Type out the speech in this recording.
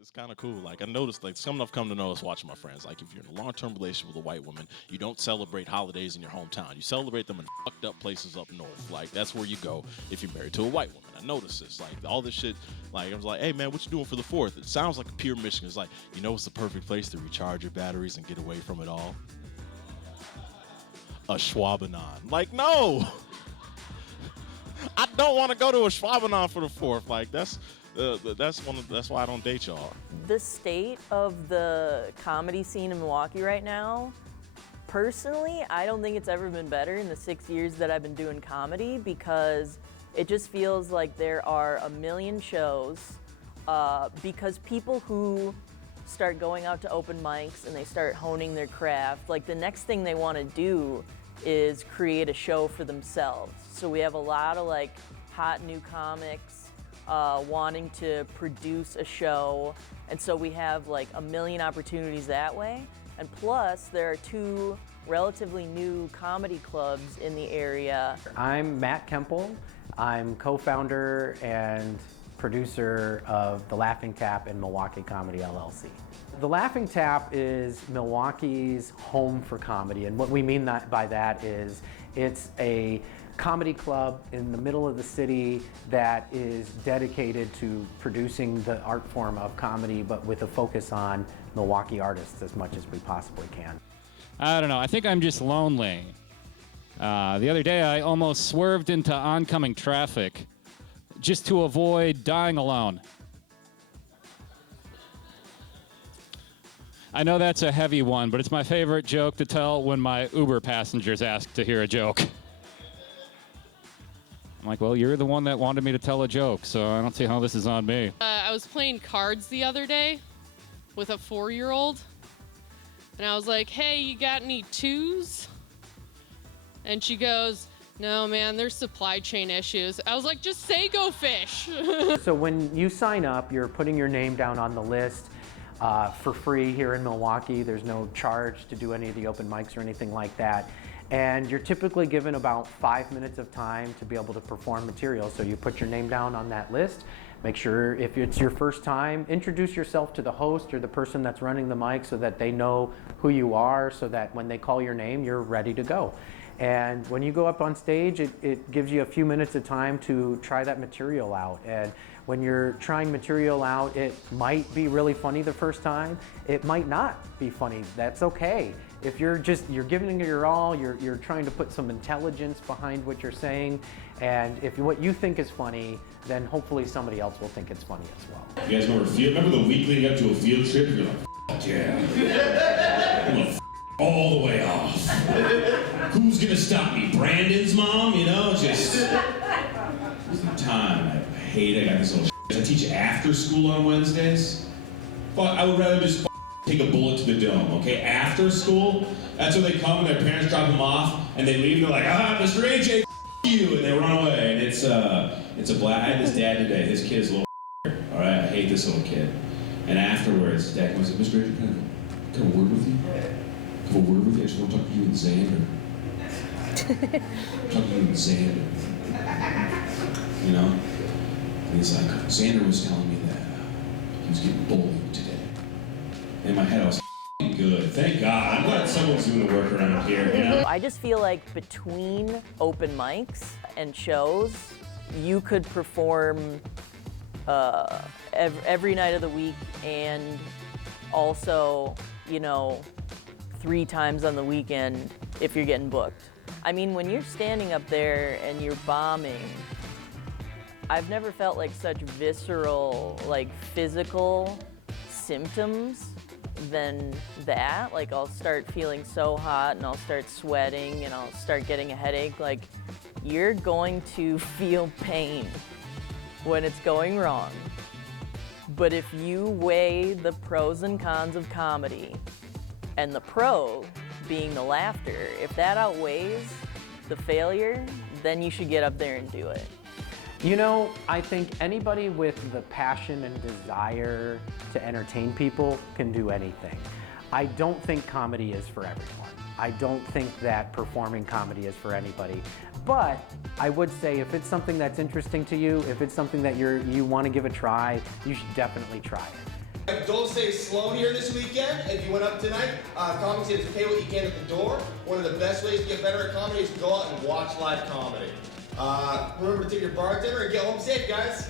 It's kind of cool. Like I noticed, like something I've come to notice watching my friends. Like if you're in a long-term relationship with a white woman, you don't celebrate holidays in your hometown. You celebrate them in fucked up places up north. Like that's where you go if you're married to a white woman. I noticed this. Like all this shit. Like I was like, hey man, what you doing for the 4th? It sounds like a pure Michigan. It's like, you know, it's the perfect place to recharge your batteries and get away from it all. A Schwabenon. Like no, I don't want to go to a Schwabenon for the 4th. Like that's why I don't date y'all. The state of the comedy scene in Milwaukee right now, personally, I don't think it's ever been better in the 6 years that I've been doing comedy, because it just feels like there are a million shows, because people who start going out to open mics and they start honing their craft, like the next thing they want to do is create a show for themselves. So we have a lot of like hot new comics wanting to produce a show, and so we have like a million opportunities that way. And plus, there are 2 relatively new comedy clubs in the area. I'm Matt Kemple. I'm co-founder and producer of The Laughing Tap and Milwaukee Comedy LLC. The Laughing Tap is Milwaukee's home for comedy, and what we mean by that is it's a comedy club in the middle of the city that is dedicated to producing the art form of comedy, but with a focus on Milwaukee artists as much as we possibly can. I don't know, I think I'm just lonely. The other day I almost swerved into oncoming traffic just to avoid dying alone. I know that's a heavy one, but it's my favorite joke to tell when my Uber passengers ask to hear a joke. I'm like, well, you're the one that wanted me to tell a joke, so I don't see how this is on me. I was playing cards the other day with a 4-year-old, and I was like, hey, you got any 2s? And she goes, no, man, there's supply chain issues. I was like, just say go fish. So when you sign up, you're putting your name down on the list for free here in Milwaukee. There's no charge to do any of the open mics or anything like that. And you're typically given about 5 minutes of time to be able to perform material. So you put your name down on that list. Make sure, if it's your first time, introduce yourself to the host or the person that's running the mic so that they know who you are, so that when they call your name, you're ready to go. And when you go up on stage, it gives you a few minutes of time to try that material out. And when you're trying material out, it might be really funny the first time. It might not be funny. That's okay. If you're giving it your all, you're trying to put some intelligence behind what you're saying, and if what you think is funny, then hopefully somebody else will think it's funny as well. You guys remember the week leading up to a field trip? You're like, f*** yeah. I'm gonna f*** all the way off. Who's gonna stop me? Brandon's mom? You know, just the time. I hate it. I got this little I teach after school on Wednesdays. But I would rather just take a bullet to the dome, okay? After school, that's when they come and their parents drop them off and they leave and they're like, Mr. AJ, you, and they run away. And it's a black, I had this dad today, his kid's a little all right? I hate this little kid. And afterwards, dad comes and said, Mr. AJ, can I have a word with you? Have a word with you? I just want to talk to you and Xander. Talk to you and Xander. You know? And he's like, Xander was telling me that he was getting bullied today. In my head, I was good. Thank God. I'm glad someone's doing the work around here. You know? I just feel like between open mics and shows, you could perform every night of the week, and also, 3 times on the weekend if you're getting booked. I mean, when you're standing up there and you're bombing, I've never felt like such visceral, like physical symptoms than that. Like I'll start feeling so hot and I'll start sweating and I'll start getting a headache. Like you're going to feel pain when it's going wrong. But if you weigh the pros and cons of comedy, and the pro being the laughter, if that outweighs the failure, then you should get up there and do it. I think anybody with the passion and desire to entertain people can do anything. I don't think comedy is for everyone. I don't think that performing comedy is for anybody. But I would say if it's something that's interesting to you, if it's something that you want to give a try, you should definitely try it. Don't stay slow here this weekend. If you went up tonight, comics say just pay what you can at the door. One of the best ways to get better at comedy is to go out and watch live comedy. Remember to tip your bartender and get home safe, guys.